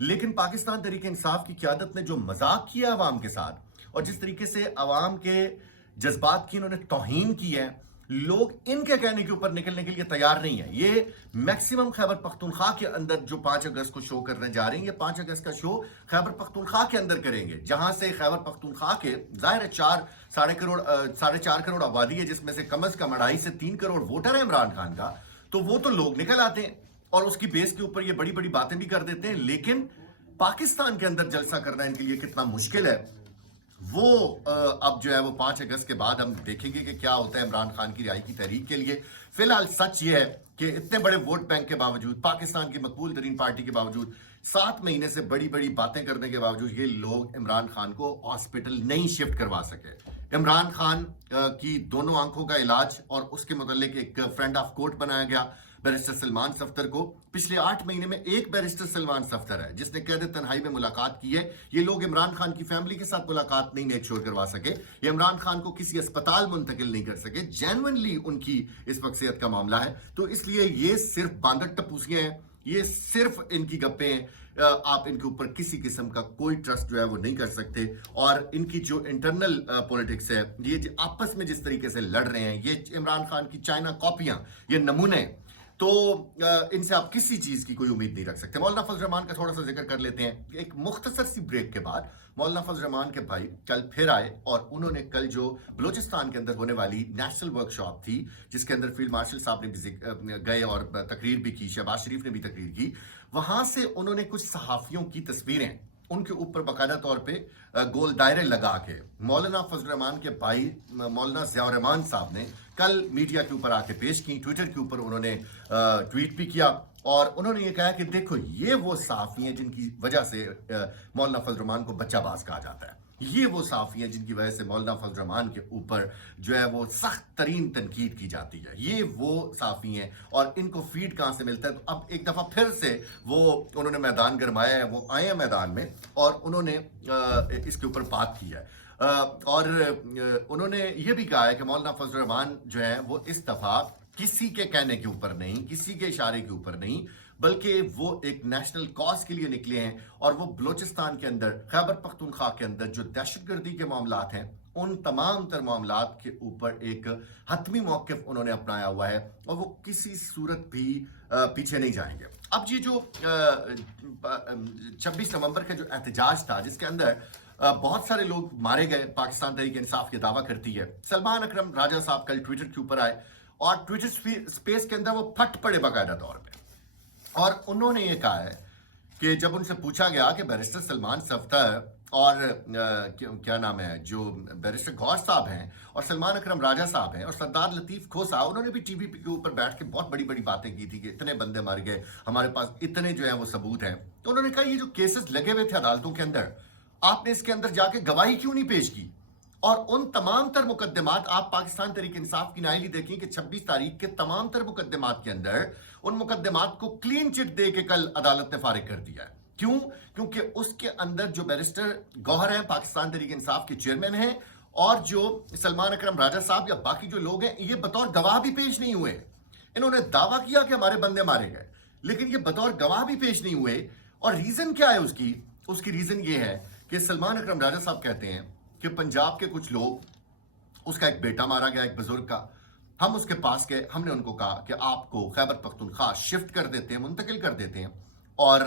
لیکن پاکستان تحریک انصاف کی قیادت نے جو مذاق کیا عوام کے ساتھ اور جس طریقے سے عوام کے جذبات کی انہوں نے توہین کی ہے، لوگ ان کے کہنے کے اوپر نکلنے کے لیے تیار نہیں ہیں۔ یہ میکسیمم خیبر پختونخوا کے اندر جو 5 اگست کو شو کرنے جا رہے ہیں، یہ 5 اگست کا شو خیبر پختونخوا کے اندر کریں گے، جہاں سے خیبر پختونخوا کے ظاہر ہے 4.5 کروڑ آبادی ہے، جس میں سے کم از کم 2.5 سے 3 کروڑ ووٹر ہے عمران خان کا، تو وہ تو لوگ نکل آتے ہیں اور اس کی بیس کے اوپر یہ بڑی بڑی باتیں بھی کر دیتے ہیں۔ لیکن پاکستان کے اندر جلسہ کرنا ان کے لیے کتنا مشکل ہے، وہ اب جو ہے وہ 5 اگست کے بعد ہم دیکھیں گے کہ کیا ہوتا ہے عمران خان کی رہائی کی تحریک کے لیے۔ فی الحال سچ یہ ہے کہ اتنے بڑے ووٹ بینک کے باوجود، پاکستان کی مقبول ترین پارٹی کے باوجود، 7 مہینے سے بڑی بڑی باتیں کرنے کے باوجود یہ لوگ عمران خان کو ہاسپٹل نہیں شفٹ کروا سکے۔ عمران خان کی دونوں آنکھوں کا علاج اور اس کے متعلق ایک فرینڈ آف کورٹ بنایا گیا بیرسٹر سلمان صفدر کو۔ پچھلے 8 مہینے میں ایک بیرسٹر سلمان صفدر ہے جس نے قید تنہائی میں ملاقات کی ہے۔ یہ لوگ عمران خان کی فیملی کے ساتھ ملاقات نہیں میک شور کروا سکے، یہ عمران خان کو کسی اسپتال منتقل نہیں کر سکے، جینوئنلی ان کی اس وقت صحت کا معاملہ ہے۔ تو اس لیے یہ صرف باندر ٹپوسیاں ہیں، یہ صرف ان کی گپیں ہیں، آپ ان کے اوپر کسی قسم کا کوئی ٹرسٹ جو ہے وہ نہیں کر سکتے۔ اور ان کی جو انٹرنل پولیٹکس ہے، یہ آپس میں جس طریقے سے لڑ رہے ہیں، یہ عمران خان کی چائنا کاپیاں، یہ نمونے، تو ان سے آپ کسی چیز کی کوئی امید نہیں رکھ سکتے۔ مولانا فضل الرحمان کا تھوڑا سا ذکر کر لیتے ہیں۔ ایک مختصر سی بریک کے بعد مولانا فضل الرحمان کے بھائی کل پھر آئے اور انہوں نے کل جو بلوچستان کے اندر ہونے والی نیشنل ورک شاپ تھی، جس کے اندر فیلڈ مارشل صاحب نے بھی گئے اور تقریر بھی کی، شہباز شریف نے بھی تقریر کی، وہاں سے انہوں نے کچھ صحافیوں کی تصویریں ان کے اوپر باقاعدہ طور پہ گول دائرے لگا کے مولانا فضل الرحمان کے بھائی مولانا ضیاء الرحمان صاحب نے کل میڈیا کے اوپر آ کے پیش کی۔ ٹویٹر کے اوپر انہوں نے ٹویٹ بھی کیا اور انہوں نے یہ کہا کہ دیکھو یہ وہ صحافی ہیں جن کی وجہ سے مولانا فضل الرحمان کو بچہ باز کہا جاتا ہے، یہ وہ صحافی ہیں جن کی وجہ سے مولانا فضل الرحمان کے اوپر جو ہے وہ سخت ترین تنقید کی جاتی ہے، یہ وہ صحافی ہیں۔ اور ان کو فیڈ کہاں سے ملتا ہے؟ تو اب ایک دفعہ پھر سے انہوں نے میدان گرمایا ہے، وہ آئے ہیں میدان میں اور انہوں نے اس کے اوپر بات کی ہے، اور انہوں نے یہ بھی کہا ہے کہ مولانا فضل الرحمان جو ہے وہ اس دفعہ کسی کے کہنے کے اوپر نہیں، کسی کے اشارے کے اوپر نہیں، بلکہ وہ ایک نیشنل کاز کے لیے نکلے ہیں، اور وہ بلوچستان کے اندر، خیبر پختونخوا کے اندر جو دہشت گردی کے معاملات ہیں، ان تمام تر معاملات کے اوپر ایک حتمی موقف انہوں نے اپنایا ہوا ہے اور وہ کسی صورت بھی پیچھے نہیں جائیں گے۔ اب یہ جو 26 نومبر کا جو احتجاج تھا، جس کے اندر بہت سارے لوگ مارے گئے، پاکستان تحریک انصاف یہ دعویٰ کرتی ہے۔ سلمان اکرم راجہ صاحب کل ٹویٹر کے اوپر آئے اور ٹویٹر سپیس کے اندر وہ پھٹ پڑے باقاعدہ طور پہ، اور انہوں نے یہ کہا ہے کہ جب ان سے پوچھا گیا کہ بیرسٹر سلمان صفدر اور کیا نام ہے جو بیرسٹر غور صاحب ہیں اور سلمان اکرم راجہ صاحب ہیں اور سردار لطیف کھوسا، انہوں نے بھی ٹی وی کے اوپر بیٹھ کے بہت بڑی بڑی باتیں کی تھی کہ اتنے بندے مر گئے، ہمارے پاس اتنے جو ہیں وہ ثبوت ہیں۔ تو انہوں نے کہا یہ جو کیسز لگے ہوئے تھے عدالتوں کے اندر، آپ نے اس کے اندر جا کے گواہی کیوں نہیں پیش کی؟ اور ان تمام تر مقدمات، آپ پاکستان تحریک انصاف کی نائلی دیکھیں کہ 26 تاریخ کے تمام تر مقدمات کے اندر ان مقدمات کو کلین چٹ دے کے کل عدالت نے فارغ کر دیا ہے۔ کیوں؟ کیونکہ اس کے اندر جو بیرسٹر گوہر ہیں، پاکستان تحریک انصاف کے چیئرمین ہیں، اور جو سلمان اکرم راجہ صاحب یا باقی جو لوگ ہیں، یہ بطور گواہ بھی پیش نہیں ہوئے۔ انہوں نے دعویٰ کیا کہ ہمارے بندے مارے گئے، لیکن یہ بطور گواہ بھی پیش نہیں ہوئے۔ اور ریزن کیا ہے اس کی ریزن یہ ہے کہ سلمان اکرم راجہ صاحب کہتے ہیں کہ پنجاب کے کچھ لوگ، اس کا ایک بیٹا مارا گیا، ایک بزرگ کا، ہم اس کے پاس گئے، ہم نے ان کو کہا کہ آپ کو خیبر پختونخوا شفٹ کر دیتے ہیں، منتقل کر دیتے ہیں، اور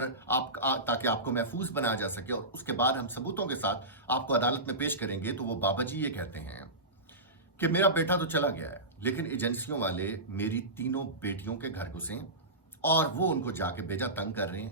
تاکہ آپ کو محفوظ بنایا جا سکے، اور اس کے بعد ہم ثبوتوں کے ساتھ آپ کو عدالت میں پیش کریں گے۔ تو وہ بابا جی یہ کہتے ہیں کہ میرا بیٹا تو چلا گیا ہے، لیکن ایجنسیوں والے میری 3 بیٹیوں کے گھر گھسے اور وہ ان کو جا کے بھیجا تنگ کر رہے ہیں۔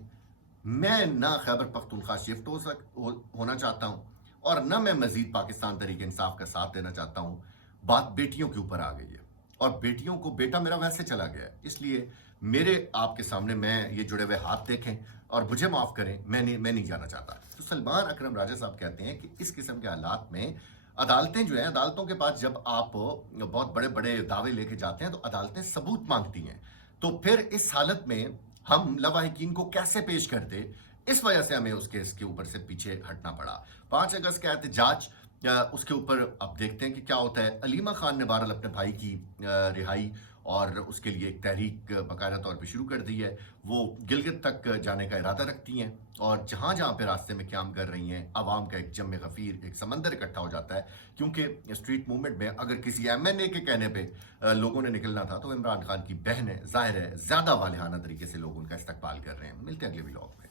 میں نہ خیبر پختونخوا شفٹ ہونا چاہتا ہوں اور نہ میں مزید پاکستان تحریک انصاف کا ساتھ دینا چاہتا ہوں۔ بات بیٹیوں کے اوپر آ گئی ہے اور بیٹیوں کو، بیٹا میرا ویسے چلا گیا ہے، اس لیے میرے آپ کے سامنے میں یہ جڑے ہوئے ہاتھ دیکھیں اور مجھے معاف کریں، میں نہیں جانا چاہتا۔ تو سلمان اکرم راجہ صاحب کہتے ہیں کہ اس قسم کے حالات میں عدالتیں جو ہیں، عدالتوں کے پاس جب آپ بہت بڑے بڑے دعوے لے کے جاتے ہیں تو عدالتیں ثبوت مانگتی ہیں، تو پھر اس حالت میں ہم لواحقین کو کیسے پیش کرتے؟ اس وجہ سے ہمیں اس کیس کے اوپر سے پیچھے ہٹنا پڑا۔ 5 اگست کا احتجاج، اس کے اوپر اب دیکھتے ہیں کہ کیا ہوتا ہے۔ علیمہ خان نے بہرحال اپنے بھائی کی رہائی اور اس کے لیے ایک تحریک باقاعدہ طور پہ شروع کر دی ہے. وہ گلگت تک جانے کا ارادہ رکھتی ہیں اور جہاں جہاں پہ راستے میں قیام کر رہی ہیں عوام کا ایک جم غفیر ایک سمندر اکٹھا ہو جاتا ہے. کیونکہ اسٹریٹ موومنٹ میں اگر کسی MNA کے کہنے پہ لوگوں نے نکلنا تھا تو عمران خان کی بہن ہے، ظاہر ہے زیادہ والہانہ طریقے سے لوگ ان کا استقبال کر رہے ہیں. ملتے ہیں اگلے ولاگ میں.